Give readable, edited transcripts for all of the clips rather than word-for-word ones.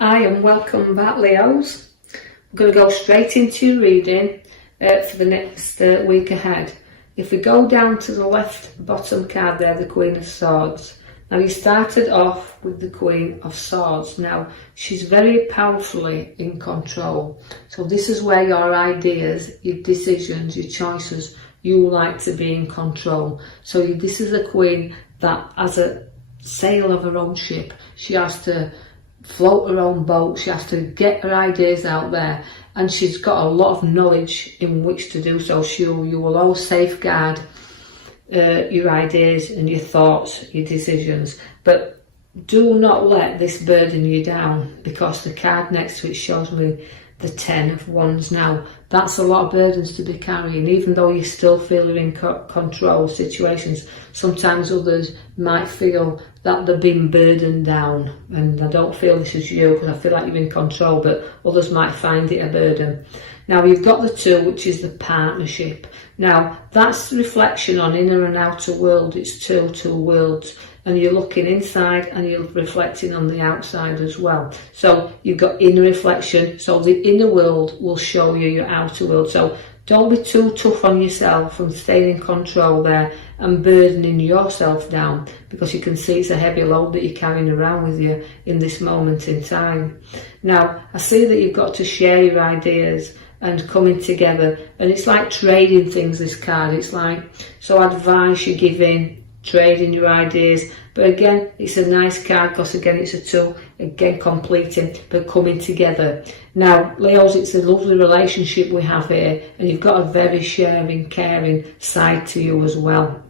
Hi and welcome back, Leos. I'm going to go straight into your reading for the next week ahead. If we go down to the left bottom card there, the Queen of Swords. Now you started off with the Queen of Swords. Now she's very powerfully in control. So this is where your ideas, your decisions, your choices, you like to be in control. So this is a queen that has a sail of her own ship. She has to float her own boat, she has to get her ideas out there, and she's got a lot of knowledge in which to do so. You will always safeguard your ideas and your thoughts, your decisions, but do not let this burden you down, because the card next to it shows me the 10 of Wands. Now that's a lot of burdens to be carrying, even though you still feel you're in control situations. Sometimes others might feel that they're being burdened down, and I don't feel this is you, because I feel like you're in control, but others might find it a burden. Now you've got the 2, which is the partnership. Now that's reflection on inner and outer world. It's two worlds, and you're looking inside and you're reflecting on the outside as well. So you've got inner reflection, so the inner world will show you your outer world. So don't be too tough on yourself and staying in control there and burdening yourself down, because you can see it's a heavy load that you're carrying around with you in this moment in time. Now I see that you've got to share your ideas and coming together, and it's like trading things, this card. It's like, so advice you're giving, trading your ideas, but again it's a nice card because again it's a 2, again completing but coming together. Now Leos, it's a lovely relationship we have here, and you've got a very sharing, caring side to you as well.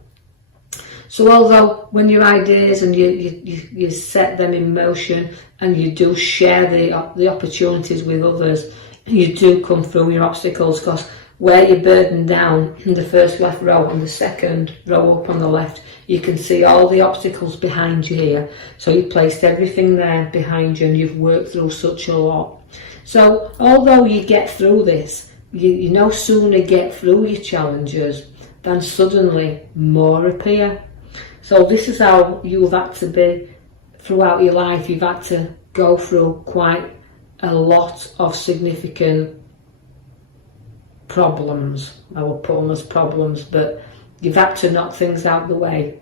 So although when your ideas and you set them in motion and you do share the opportunities with others, you do come through your obstacles, because where you're burdened down in the first left row and the second row up on the left, you can see all the obstacles behind you here. So you've placed everything there behind you, and you've worked through such a lot. So although you get through this, you no sooner get through your challenges than suddenly more appear. So this is how you've had to be throughout your life. You've had to go through quite a lot of significant problems. I will put them as problems, but you've had to knock things out the way.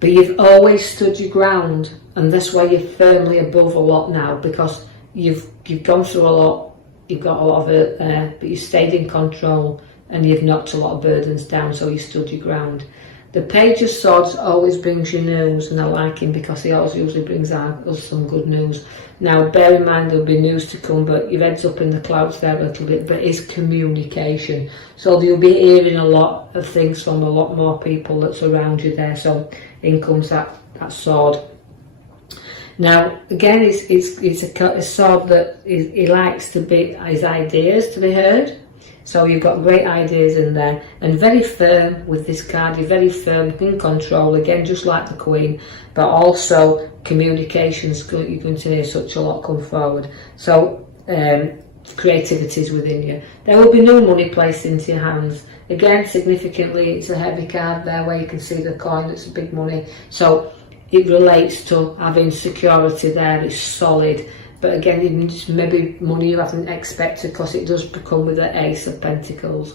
But you've always stood your ground, and that's why you're firmly above a lot now, because you've gone through a lot, you've got a lot of it there, but you stayed in control and you've knocked a lot of burdens down, so you stood your ground. The Page of Swords always brings you news, and I like him because he always usually brings us some good news. Now bear in mind there'll be news to come, but your head's up in the clouds there a little bit, but it's communication. So you'll be hearing a lot of things from a lot more people that's around you there. So in comes that sword. Now again, it's a sword that he likes to be, his ideas to be heard. So you've got great ideas in there, and very firm with this card. You're very firm, in control, again just like the Queen, but also communications, you're going to hear such a lot come forward. So creativity is within you. There will be new money placed into your hands. Again, significantly, it's a heavy card there where you can see the coin, it's big money. So it relates to having security there, it's solid. But again, it's maybe money you haven't expected, because it does come with the Ace of Pentacles.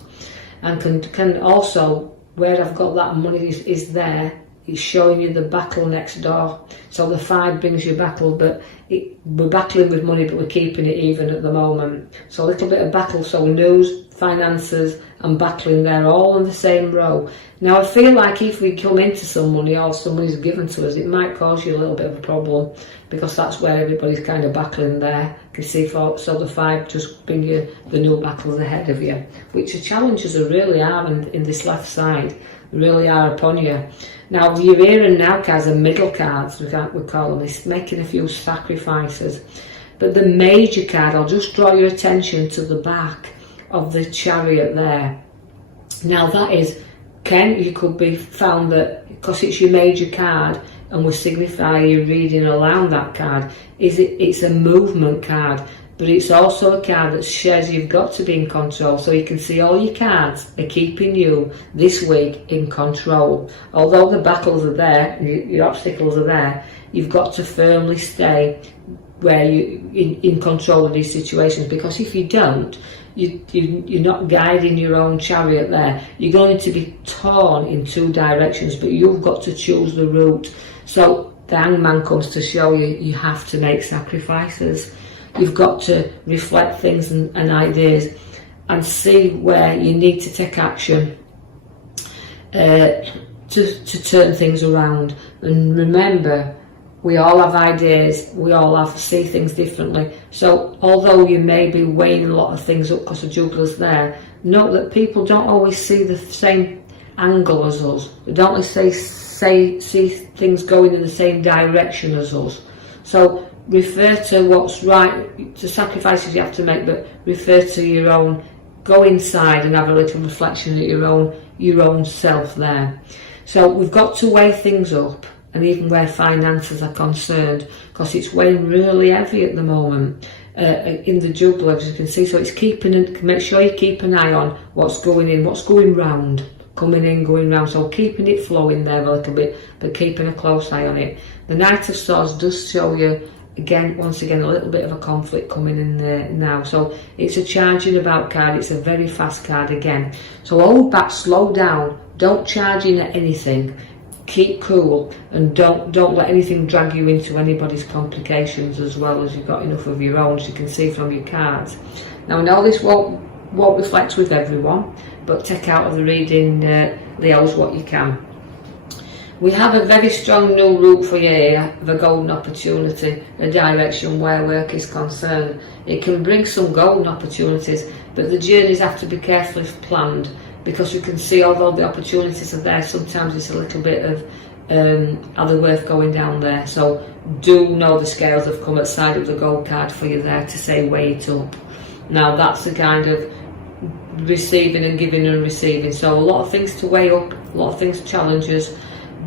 And can also, where I've got that money is there, it's showing you the battle next door. So the 5 brings you battle, but we're battling with money, but we're keeping it even at the moment. So a little bit of battle, so news, finances and battling there, all in the same row. Now I feel like if we come into some money, or some money's given to us, it might cause you a little bit of a problem, because that's where everybody's kind of battling there. You can see, so the 5 just bring you the new battles ahead of you, which the challenges really are in this left side, really are upon you. Now your here and now cards are middle cards, we call them. It's making a few sacrifices. But the major card, I'll just draw your attention to the back of the Chariot there. Now that is, you could be found that, because it's your major card and will signify your reading around that card, it's a movement card, but it's also a card that says you've got to be in control. So you can see all your cards are keeping you this week in control. Although the battles are there, your obstacles are there, you've got to firmly stay where you in control of these situations, because if you don't, you're not guiding your own chariot there. You're going to be torn in two directions, but you've got to choose the route. So the hangman comes to show you have to make sacrifices. You've got to reflect things and ideas and see where you need to take action to turn things around. And remember, we all have ideas, we all see things differently. So although you may be weighing a lot of things up because the juggler's there, note that people don't always see the same angle as us. They don't always see things going in the same direction as us. So refer to what's right, to sacrifices you have to make, but refer to your own. Go inside and have a little reflection at your own self there. So we've got to weigh things up, and even where finances are concerned, because it's weighing really heavy at the moment in the juggler, as you can see. So it's make sure you keep an eye on what's going in, what's going round, coming in, going round. So keeping it flowing there a little bit, but keeping a close eye on it. The Knight of Swords does show you, once again, a little bit of a conflict coming in there now. So it's a charging about card. It's a very fast card again. So hold back, slow down. Don't charge in at anything. Keep cool, and don't let anything drag you into anybody's complications, as well as you've got enough of your own, as you can see from your cards. Now I know this won't reflect with everyone, but take out of the reading, Leos, what you can. We have a very strong new route for you here, of a golden opportunity, a direction where work is concerned. It can bring some golden opportunities, but the journeys have to be carefully planned, because you can see, although the opportunities are there, sometimes it's a little bit of are they worth going down there. So do know the scales have come at the side of the gold card for you there to say weigh it up. Now that's the kind of receiving and giving and receiving. So a lot of things to weigh up, a lot of things challenges,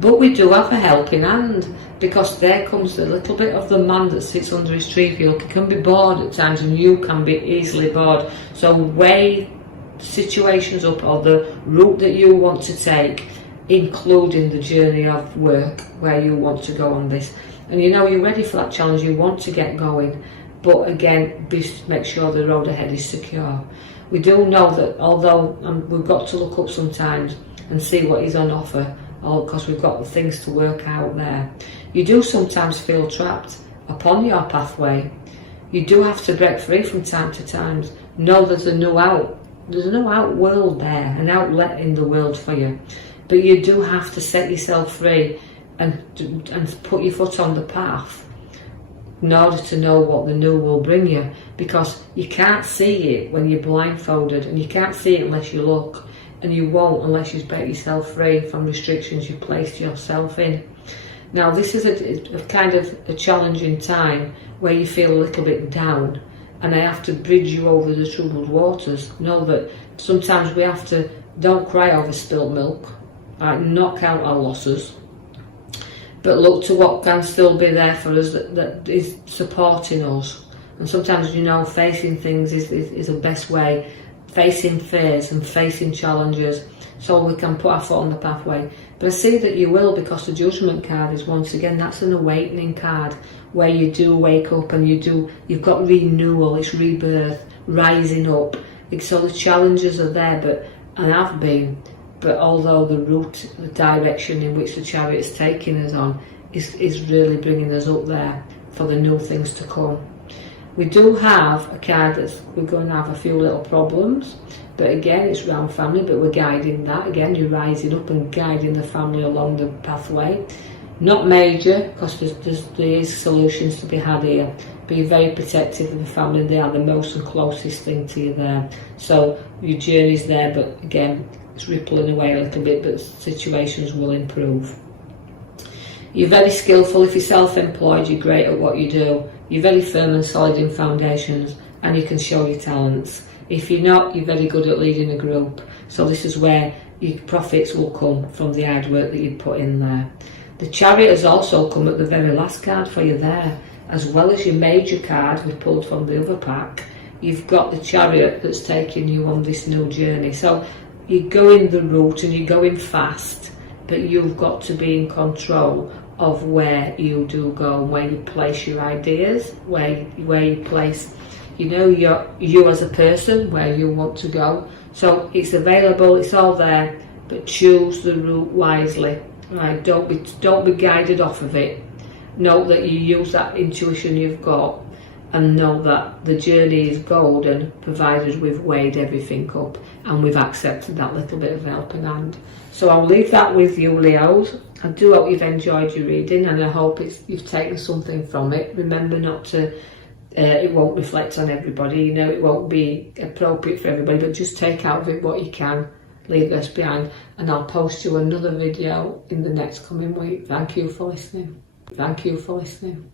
but we do have a helping hand, because there comes a little bit of the man that sits under his tree. If you look, he can be bored at times, and you can be easily bored. So weigh situations up, or the route that you want to take, including the journey of work where you want to go on this. And you know you're ready for that challenge, you want to get going, but again, make sure the road ahead is secure. We do know that although we've got to look up sometimes and see what is on offer, because we've got things to work out there, you do sometimes feel trapped upon your pathway. You do have to break free from time to time. Know there's a new out. There's no out world there, an outlet in the world for you, but you do have to set yourself free and put your foot on the path in order to know what the new will bring you, because you can't see it when you're blindfolded, and you can't see it unless you look, and you won't unless you break yourself free from restrictions you've placed yourself in. Now this is a kind of a challenging time where you feel a little bit down, and I have to bridge you over the troubled waters. Know that sometimes we have to, don't cry over spilt milk, not count our losses, but look to what can still be there for us that is supporting us. And sometimes, you know, facing things is the best way, facing fears and facing challenges, so we can put our foot on the pathway. But I see that you will, because the Judgment card is, once again, that's an awakening card, where you do wake up and you've got renewal, it's rebirth, rising up. So the challenges are there, and have been, but although the route, the direction in which the chariot's taking us on is really bringing us up there for the new things to come. We do have a card that's, we're going to have a few little problems, but again, it's around family, but we're guiding that. Again, you're rising up and guiding the family along the pathway. Not major, because there is solutions to be had here. Be very protective of the family. They are the most and closest thing to you there. So your journey's there, but again, it's rippling away a little bit, but situations will improve. You're very skillful. If you're self-employed, you're great at what you do. You're very firm and solid in foundations, and you can show your talents. If you're not, you're very good at leading a group. So this is where your profits will come from the hard work that you put in there. The Chariot has also come at the very last card for you there, as well as your major card we pulled from the other pack. You've got the Chariot that's taking you on this new journey. So you're going the route and you're going fast, but you've got to be in control of where you do go, where you place your ideas, where you place, you know, you as a person, where you want to go. So it's available, it's all there, but choose the route wisely. Right? Don't be guided off of it. Know that you use that intuition you've got, and know that the journey is golden, provided we've weighed everything up and we've accepted that little bit of helping hand. So I'll leave that with you, Leos. I do hope you've enjoyed your reading, and I hope you've taken something from it. Remember not to, it won't reflect on everybody, you know, it won't be appropriate for everybody, but just take out of it what you can, leave this behind, and I'll post you another video in the next coming week. Thank you for listening. Thank you for listening.